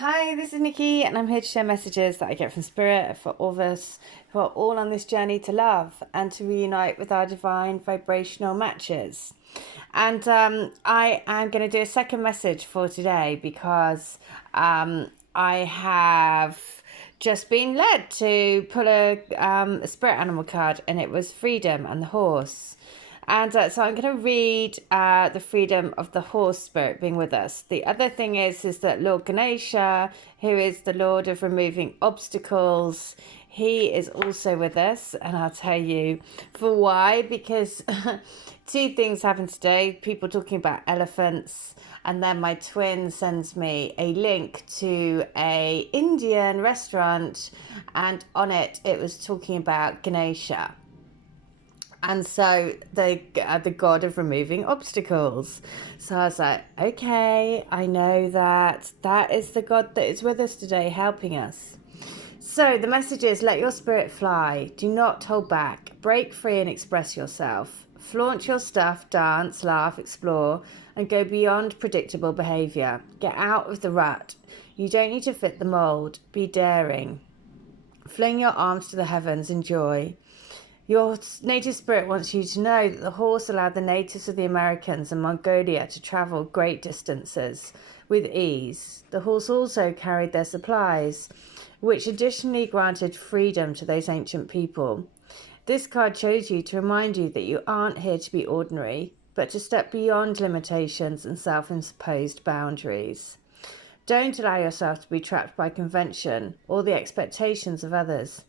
Hi, this is Nikki, and I'm here to share messages that I get from Spirit for all of us who are all on this journey to love and to reunite with our divine vibrational matches. And I am going to do a second message for today because I have just been led to pull a spirit animal card, and it was Freedom and the Horse. And so I'm going to read the freedom of the horse spirit being with us. The other thing is that Lord Ganesha, who is the Lord of removing obstacles, he is also with us. And I'll tell you for why, because two things happened today. People talking about elephants. And then my twin sends me a link to a Indian restaurant. And on it was talking about Ganesha. And so the god of removing obstacles. So I was like, okay, I know that is the god that is with us today, helping us. So the message is, let your spirit fly. Do not hold back. Break free and express yourself. Flaunt your stuff, dance, laugh, explore, and go beyond predictable behavior. Get out of the rut. You don't need to fit the mold. Be daring. Fling your arms to the heavens in joy. Your native spirit wants you to know that the horse allowed the natives of the Americas and Mongolia to travel great distances with ease. The horse also carried their supplies, which additionally granted freedom to those ancient people. This card shows you to remind you that you aren't here to be ordinary, but to step beyond limitations and self-imposed boundaries. Don't allow yourself to be trapped by convention or the expectations of others.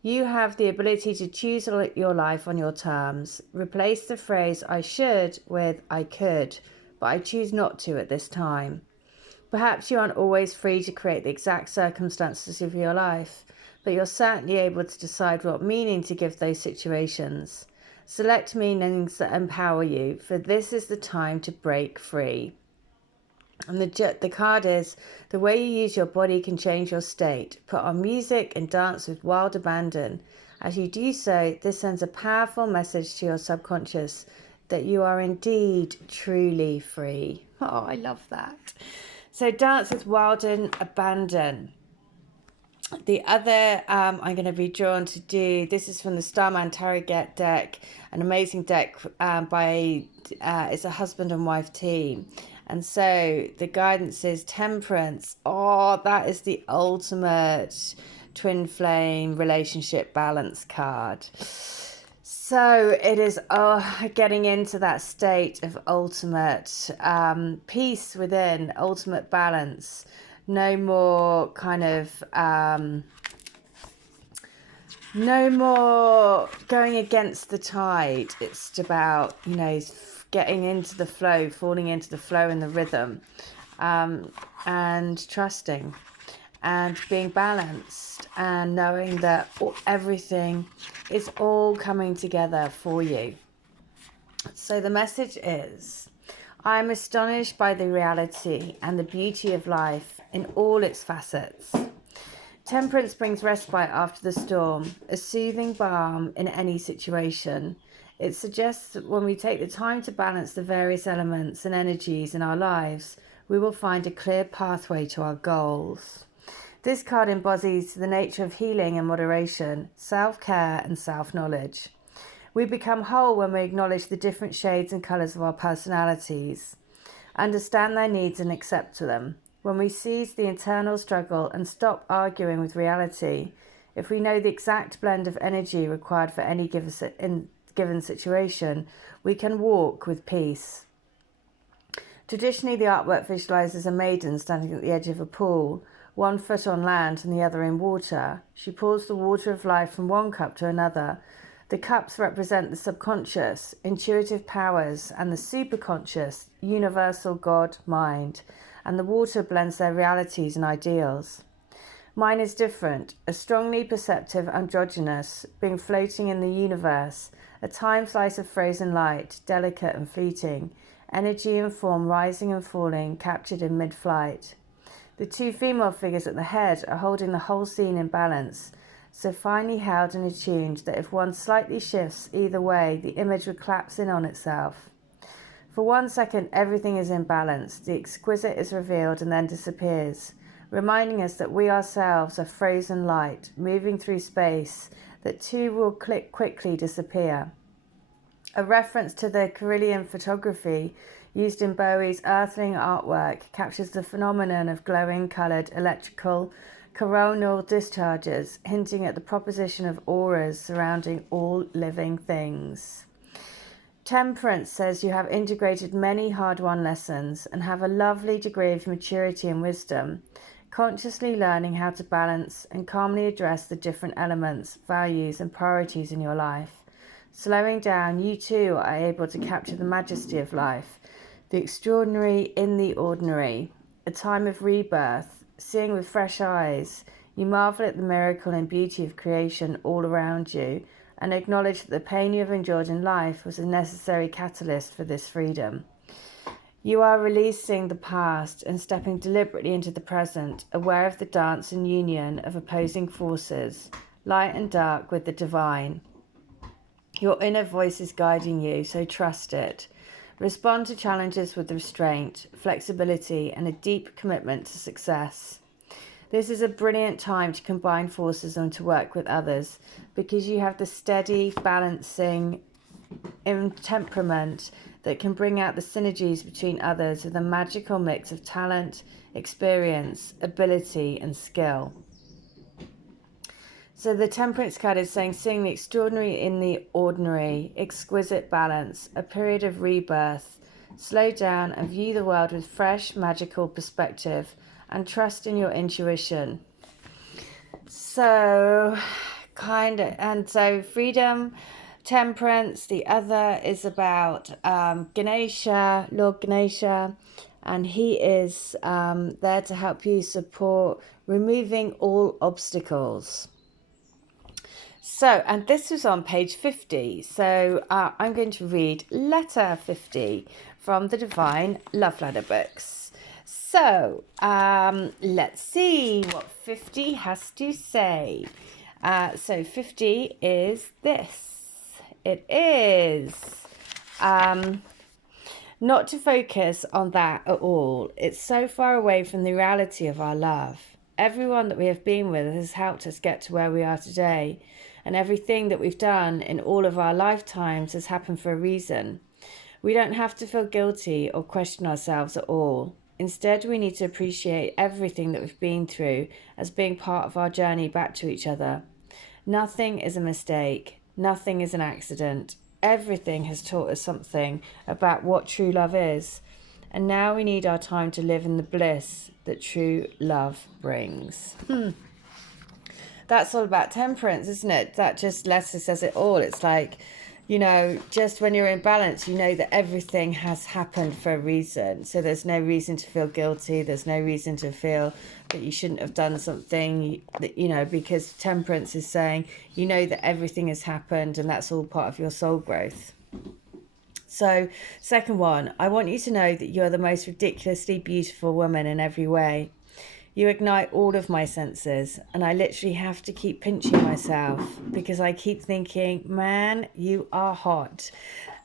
You have the ability to choose your life on your terms. Replace the phrase I should with I could, but I choose not to at this time. Perhaps you aren't always free to create the exact circumstances of your life, but you're certainly able to decide what meaning to give those situations. Select meanings that empower you, for this is the time to break free. And the card is, the way you use your body can change your state. Put on music and dance with wild abandon. As you do so, this sends a powerful message to your subconscious that you are indeed truly free. Oh, I love that. So dance with wild and abandon. The other I'm going to be drawn to do, this is from the Starman Tarot deck, an amazing deck it's a husband and wife team. And so the guidance is Temperance. Oh, that is the ultimate twin flame relationship balance card. So it is getting into that state of ultimate peace within, ultimate balance. No more kind of, no more going against the tide. It's about, getting into the flow, falling into the flow and the rhythm, and trusting and being balanced and knowing that everything is all coming together for you. So the message is, I'm astonished by the reality and the beauty of life in all its facets. Temperance brings respite after the storm, a soothing balm in any situation. It suggests that when we take the time to balance the various elements and energies in our lives, we will find a clear pathway to our goals. This card embodies the nature of healing and moderation, self-care and self-knowledge. We become whole when we acknowledge the different shades and colours of our personalities, understand their needs and accept them. When we seize the internal struggle and stop arguing with reality, if we know the exact blend of energy required for any given situation, we can walk with peace. Traditionally, the artwork visualizes a maiden standing at the edge of a pool, one foot on land and the other in water. She pours the water of life from one cup to another. The cups represent the subconscious, intuitive powers, and the superconscious, universal God mind, and the water blends their realities and ideals. Mine is different, a strongly perceptive androgynous being floating in the universe, a time slice of frozen light, delicate and fleeting, energy and form rising and falling, captured in mid-flight. The two female figures at the head are holding the whole scene in balance, so finely held and attuned that if one slightly shifts either way, the image would collapse in on itself. For 1 second, everything is in balance. The exquisite is revealed and then disappears. reminding us that we ourselves are frozen light, moving through space, that too will quickly disappear. A reference to the Carillion photography used in Bowie's Earthling artwork captures the phenomenon of glowing coloured electrical coronal discharges, hinting at the proposition of auras surrounding all living things. Temperance says you have integrated many hard-won lessons and have a lovely degree of maturity and wisdom, consciously learning how to balance and calmly address the different elements, values and priorities in your life. Slowing down, you too are able to capture the majesty of life, the extraordinary in the ordinary, a time of rebirth, seeing with fresh eyes. You marvel at the miracle and beauty of creation all around you, and acknowledge that the pain you have endured in life was a necessary catalyst for this freedom. You are releasing the past and stepping deliberately into the present, aware of the dance and union of opposing forces, light and dark with the divine. Your inner voice is guiding you, so trust it. Respond to challenges with restraint, flexibility, and a deep commitment to success. This is a brilliant time to combine forces and to work with others, because you have the steady, balancing temperament that can bring out the synergies between others with a magical mix of talent, experience, ability, and skill. So the Temperance card is saying, seeing the extraordinary in the ordinary, exquisite balance, a period of rebirth. Slow down and view the world with fresh, magical perspective and trust in your intuition. So, so freedom, temperance. The other is about Ganesha, Lord Ganesha, and he is there to help you support removing all obstacles. So, and this was on page 50. So I'm going to read letter 50 from the Divine Love Letter books. So let's see what 50 has to say. So 50 is this. It is not to focus on that at all. It's so far away from the reality of our love. Everyone that we have been with has helped us get to where we are today. And everything that we've done in all of our lifetimes has happened for a reason. We don't have to feel guilty or question ourselves at all. Instead, we need to appreciate everything that we've been through as being part of our journey back to each other. Nothing is a mistake. Nothing is an accident. Everything has taught us something about what true love is. And now we need our time to live in the bliss that true love brings. That's all about temperance, isn't it? That just Leicester says it all. It's like, you know, just when you're in balance, you know that everything has happened for a reason. So there's no reason to feel guilty. There's no reason to feel that you shouldn't have done something, you know, because temperance is saying, you know that everything has happened and that's all part of your soul growth. So, second one, I want you to know that you're the most ridiculously beautiful woman in every way. You ignite all of my senses, and I literally have to keep pinching myself because I keep thinking, man, you are hot.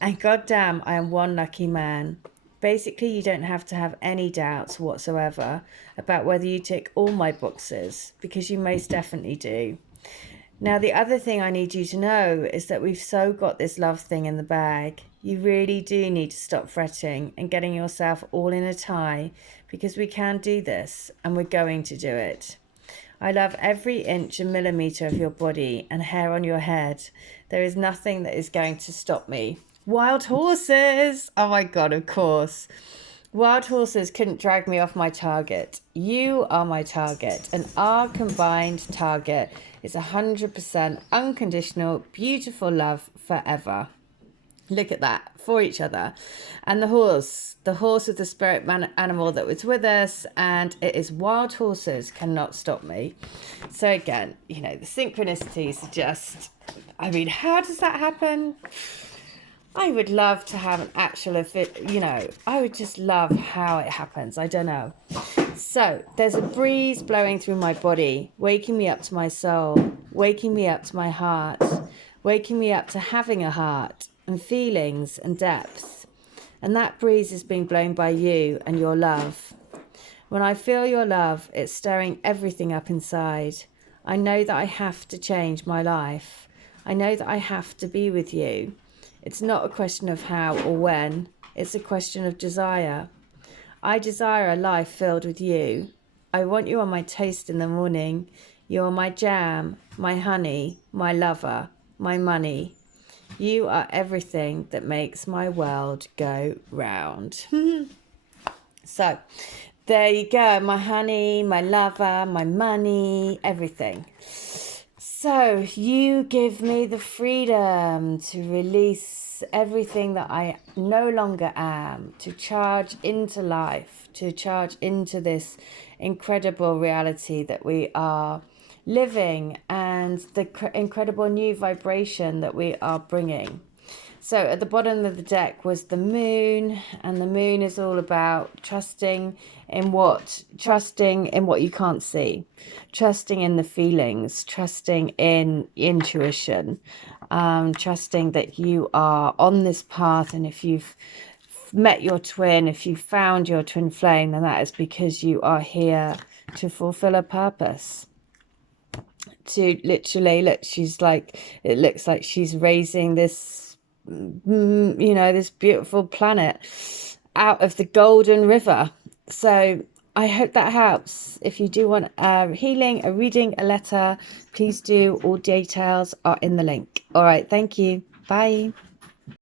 And goddamn, I am one lucky man. Basically, you don't have to have any doubts whatsoever about whether you tick all my boxes, because you most definitely do. Now, the other thing I need you to know is that we've so got this love thing in the bag. You really do need to stop fretting and getting yourself all in a tie, because we can do this and we're going to do it. I love every inch and millimetre of your body and hair on your head. There is nothing that is going to stop me. Wild horses! Oh my God, of course. Wild horses couldn't drag me off my target. You are my target, and our combined target is 100% unconditional, beautiful love forever. Look at that, for each other. And the horse with the spirit animal that was with us, and it is wild horses cannot stop me. So again, you know, the synchronicities are just, I mean, how does that happen? I would love to have an actual, you know, I would just love how it happens. I don't know. So there's a breeze blowing through my body, waking me up to my soul, waking me up to my heart, waking me up to having a heart and feelings and depth. And that breeze is being blown by you and your love. When I feel your love, it's stirring everything up inside. I know that I have to change my life. I know that I have to be with you. It's not a question of how or when. It's a question of desire. I desire a life filled with you. I want you on my toast in the morning. You are my jam, my honey, my lover, my money. You are everything that makes my world go round. So, there you go. My honey, my lover, my money, everything. So, you give me the freedom to release everything that I no longer am, to charge into life, to charge into this incredible reality that we are living, and the incredible new vibration that we are bringing. So at the bottom of the deck was the moon, and the moon is all about trusting in what you can't see, trusting in the feelings, trusting in intuition, trusting that you are on this path. And if you've met your twin, if you found your twin flame, then that is because you are here to fulfill a purpose. To literally look, she's like, it looks like she's raising this, you know, this beautiful planet out of the golden river. So I hope that helps. If you do want a healing, a reading, a letter, please do. All details are in the link. All right, thank you. Bye.